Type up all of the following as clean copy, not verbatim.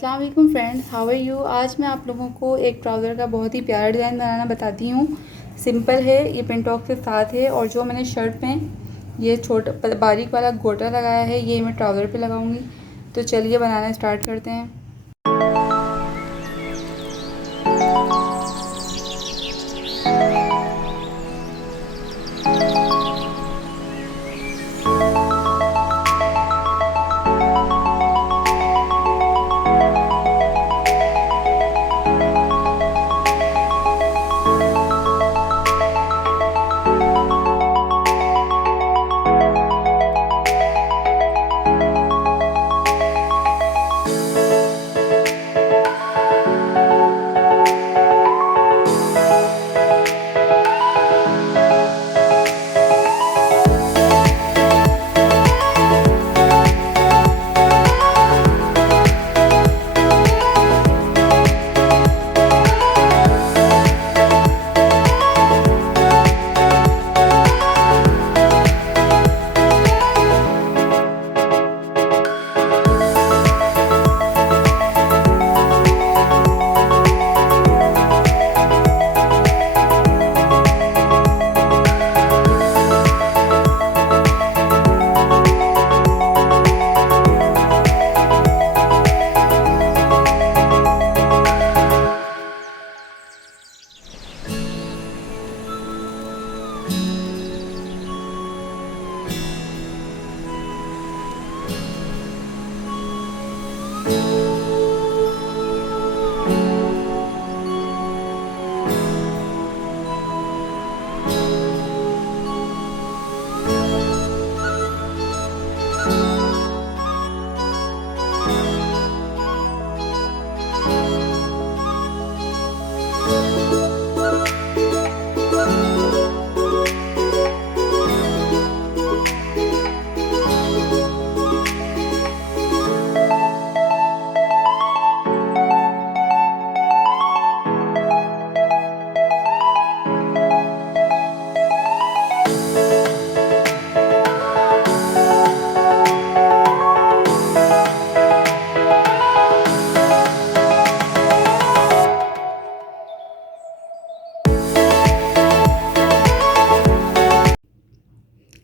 अस्सलाम वालेकुम friends, how are you. आज मैं आप लोगों को एक ट्राउज़र का बहुत ही प्यारा डिज़ाइन बनाना बताती हूँ। सिंपल है, ये पिनटॉक के साथ है और जो मैंने शर्ट में ये छोटा बारीक वाला गोटा लगाया है ये मैं ट्राउज़र पे लगाऊंगी। तो चलिए बनाना स्टार्ट करते हैं।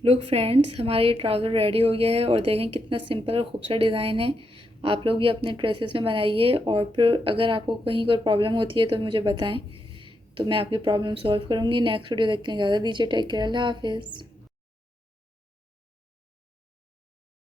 लुक फ्रेंड्स, हमारा ये ट्राउज़र रेडी हो गया है और देखें कितना सिंपल और खूबसूरत डिज़ाइन है। आप लोग ये अपने ड्रेसेस में बनाइए और फिर अगर आपको कहीं कोई प्रॉब्लम होती है तो मुझे बताएं, तो मैं आपकी प्रॉब्लम सॉल्व करूँगी। नेक्स्ट वीडियो देखने की इजाज़त दीजिए। टेक केयर, अल्लाह हाफिज़।